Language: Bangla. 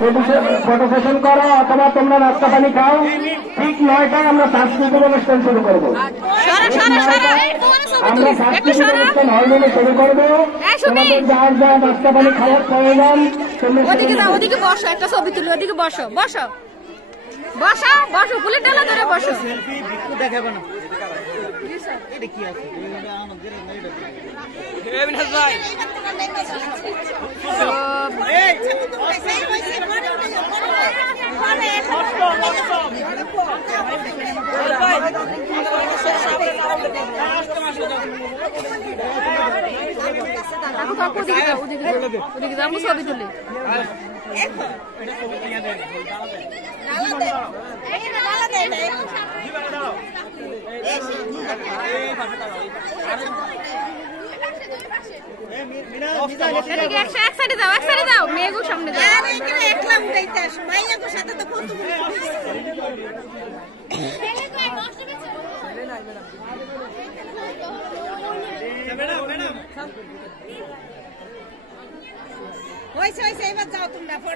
ফটো সেশন করো অথবা তোমরা নাস্তা পানি খাও। ঠিক 9টায় আমরা সাংস্কৃতিক অনুষ্ঠান শুরু করবো। আমরা সাংস্কৃতিক অনুষ্ঠান হলরুমে শুরু করবো। তোমাদের যার যা নাস্তা পানি খাওয়ার প্রয়োজন ওদিকে বসো, একটা ছবি তুলি। ওদিকে বসো বসো বসো বসো, ফুলের ডালা ধরে বসো। দেখাবে না কি আছে ভাই ওদিকে যাবো, ছবি তুলি। এক সাইডে যাও, মেয়েগুলো সামনে যাও। হয়েছে এবার যাও তোমরা।